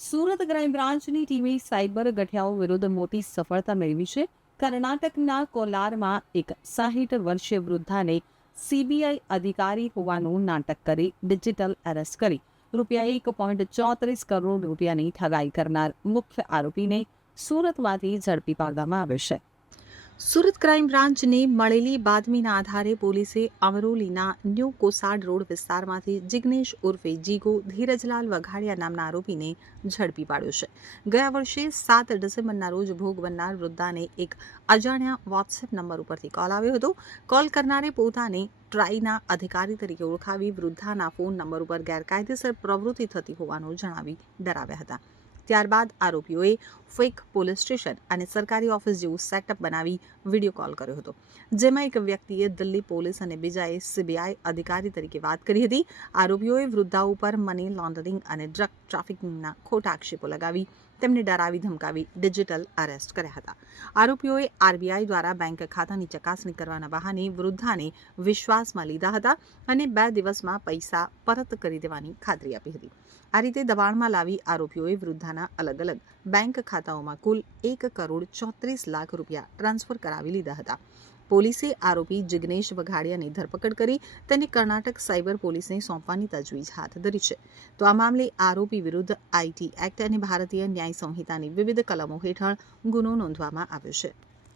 Surat crime બ્રાન્ચની ટીમે cyber ગઠિયાઓ વિરુદ્ધ મોટી સફળતા મેળવી છે. કર્ણાટકના કોલારમાં એક 60 વર્ષીય વૃદ્ધાને સીબીઆઈ અધિકારી હોવાનું નાટક કરી ડિજિટલ એરેસ્ટ કરી રૂપિયા 1.34 કરોડ રૂપિયાની ઠગાઈ કરનાર મુખ્ય આરોપીને સુરતમાંથી ઝડપી પાડવામાં આવ્યો છે. સુરત ક્રાઇમ બ્રાન્ચને મળેલી બાતમીના આધારે પોલીસે અમરોલીના ન્યૂ કોસાડ રોડ વિસ્તારમાંથી જિગ્નેશ ઉર્ફે જીગો ધીરજલાલ વઘાડિયા નામના આરોપીને ઝડપી પાડ્યો છે. ગયા વર્ષે 7 ડિસેમ્બરના રોજ ભોગ બનનાર વૃદ્ધાને એક અજાણ્યા વોટ્સએપ નંબર ઉપરથી કોલ આવ્યો હતો. કોલ કરનારે પોતાને ટ્રાઈના અધિકારી તરીકે ઓળખાવી વૃદ્ધાના ફોન નંબર ઉપર ગેરકાયદેસર પ્રવૃત્તિ થતી હોવાનું જણાવી ડરાવ્યા હતા. ત્યારબાદ આરોપીઓએ ફેક પોલીસ સ્ટેશન અને સરકારી ઓફિસ જેવું સેટઅપ બનાવી વિડીયો કોલ કર્યો હતો, જેમાં એક વ્યક્તિએ દિલ્હી પોલીસ અને બીજાએ સીબીઆઈ અધિકારી તરીકે વાત કરી હતી. આરોપીઓએ વૃદ્ધા ઉપર મની લોન્ડરિંગ અને ડ્રગ ટ્રાફિકિંગના ખોટા આક્ષેપો લગાવી તેમને ડરાવી ધમકાવી ડિજિટલ અરેસ્ટ કર્યા હતા. આરોપીઓએ આરબીઆઈ દ્વારા બેંક ખાતાની ચકાસણી કરવાના બહાને વૃદ્ધાને વિશ્વાસમાં લીધા હતા અને 2 દિવસમાં પૈસા પરત કરી દેવાની ખાતરી આપી હતી. આ રીતે દબાણમાં લાવી આરોપીઓએ વૃદ્ધાના અલગ અલગ બેંક ખાતાઓમાં કુલ 1.34 લાખ રૂપિયા ટ્રાન્સફર કરાવી લીધા હતા. પોલીસે આરોપી જિગ્નેશ વઘાડિયાની ધરપકડ કરી તેને કર્ણાટક સાયબર પોલીસને સોંપવાની તજવીજ હાથ ધરી છે. તો આ મામલે આરોપી વિરુદ્ધ આઈટી એક્ટ અને ભારતીય ન્યાય સંહિતાની વિવિધ કલમો હેઠળ ગુનો નોંધવામાં આવ્યો છે.